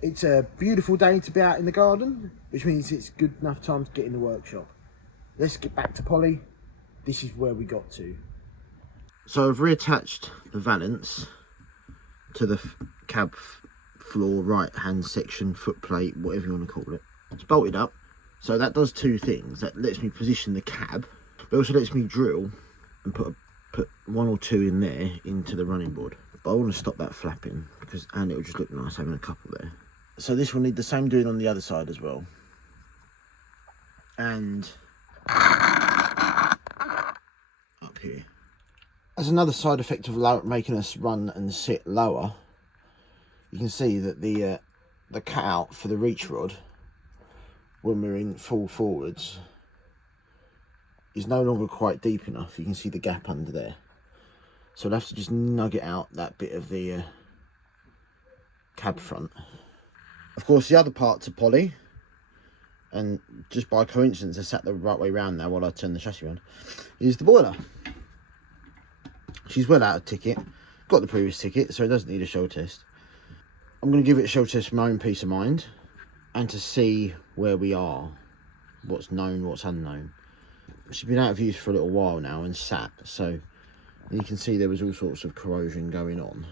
It's a beautiful day to be out in the garden, which means it's good enough time to get in the workshop. Let's get back to Polly. This is where we got to. So I've reattached the valance to the cab floor right hand section, footplate, whatever you want to call it. It's bolted up, so that does two things. That lets me position the cab, but also lets me drill and put one or two in there into the running board. But I want to stop that flapping and it'll just look nice having a couple there. So this will need the same doing on the other side as well. And up here. As another side effect of making us run and sit lower, you can see that the cutout for the reach rod, when we're in full forwards, is no longer quite deep enough. You can see the gap under there. So I'll have to just nugget out that bit of the cab front. Of course, the other part to Polly, and just by coincidence I sat the right way round now while I turn the chassis around, is the boiler. She's well out of ticket, got the previous ticket, so it doesn't need a show test. I'm going to give it a show test for my own peace of mind and to see where we are, what's known, what's unknown. She's been out of use for a little while now and sat, so you can see there was all sorts of corrosion going on.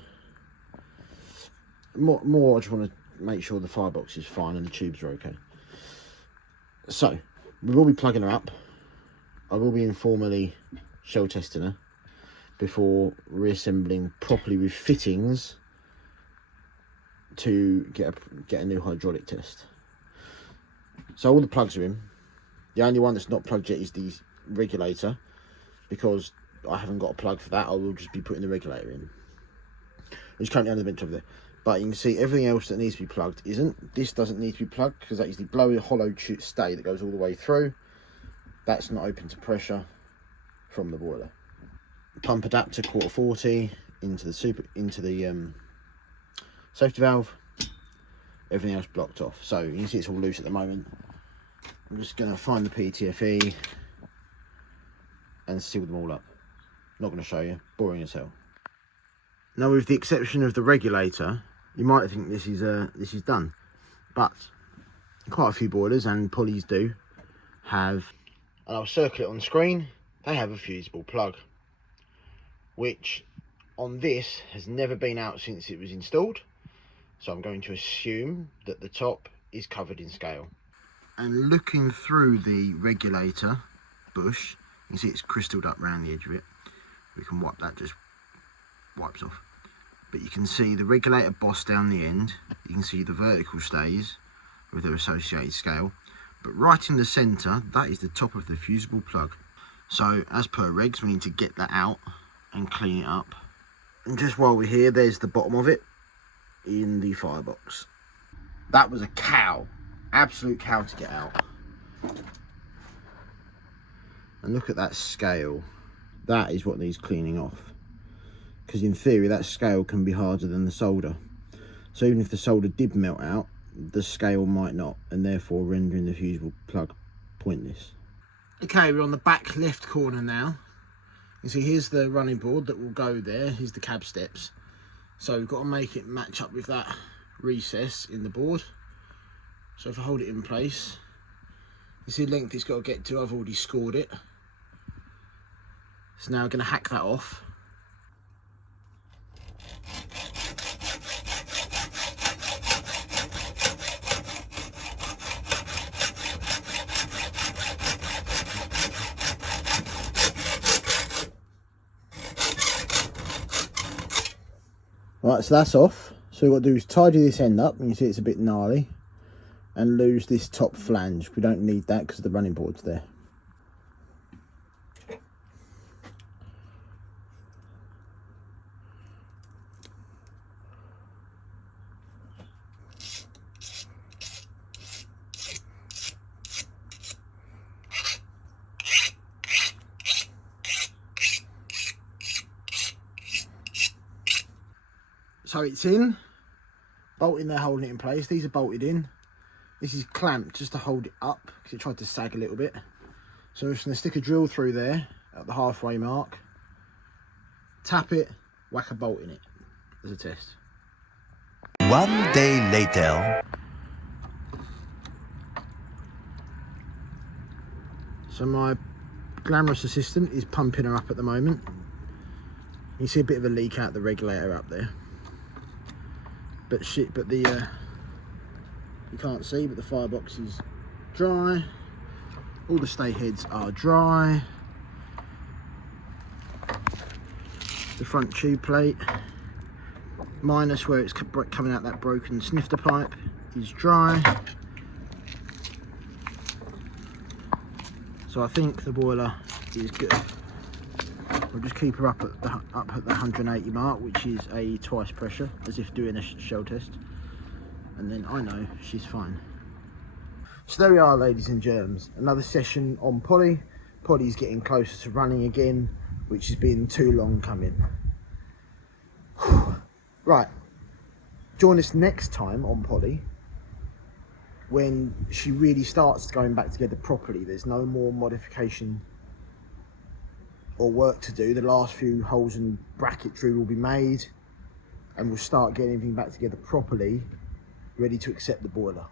More I just want to make sure the firebox is fine and the tubes are okay. So, we will be plugging her up. I will be informally shell testing her before reassembling properly with fittings to get a new hydraulic test. So all the plugs are in. The only one that's not plugged yet is the regulator, because I haven't got a plug for that. I will just be putting the regulator in. It's currently under the bench over there. But you can see everything else that needs to be plugged isn't. This doesn't need to be plugged because that is the blowy hollow stay that goes all the way through. That's not open to pressure from the boiler. Pump adapter 1/440 into the safety valve. Everything else blocked off. So you can see it's all loose at the moment. I'm just going to find the PTFE and seal them all up. Not going to show you. Boring as hell. Now, with the exception of the regulator, you might think this is done, but quite a few boilers, and Polly's do, have, and I'll circle it on screen, they have a fusible plug, which on this has never been out since it was installed. So I'm going to assume that the top is covered in scale. And looking through the regulator bush, you can see it's crystalled up around the edge of it. We can wipe that, just wipes off. But you can see the regulator boss down the end. You can see the vertical stays with their associated scale. But right in the centre, that is the top of the fusible plug. So as per regs, we need to get that out and clean it up. And just while we're here, there's the bottom of it in the firebox. That was a cow, absolute cow to get out. And look at that scale. That is what needs cleaning off, because in theory that scale can be harder than the solder. So even if the solder did melt out, the scale might not, and therefore rendering the fusible plug pointless. Okay, we're on the back left corner now. You see here's the running board that will go there. Here's the cab steps. So we've got to make it match up with that recess in the board. So if I hold it in place, you see the length it's got to get to. I've already scored it. So now I'm going to hack that off. Right, so that's off. So what we've got to do is tidy this end up. You can see it's a bit gnarly. And lose this top flange. We don't need that because the running board's there. So it's in, bolting there, holding it in place. These are bolted in. This is clamped just to hold it up because it tried to sag a little bit. So I'm just going to stick a drill through there at the halfway mark, tap it, whack a bolt in it as a test. One day later. So my glamorous assistant is pumping her up at the moment. You see a bit of a leak out the regulator up there, but the you can't see, but the firebox is dry. All the stay heads are dry. The front tube plate, minus where it's coming out that broken snifter pipe, is dry. So I think the boiler is good. We'll just keep her up at the 180 mark, which is a twice pressure, as if doing a shell test, and then I know she's fine. So there we are, ladies and germs, another session on Polly. Polly's getting closer to running again, which has been too long coming. Right, join us next time on Polly when she really starts going back together properly. There's no more modification or work to do. The last few holes and bracketry will be made, and we'll start getting everything back together properly, ready to accept the boiler.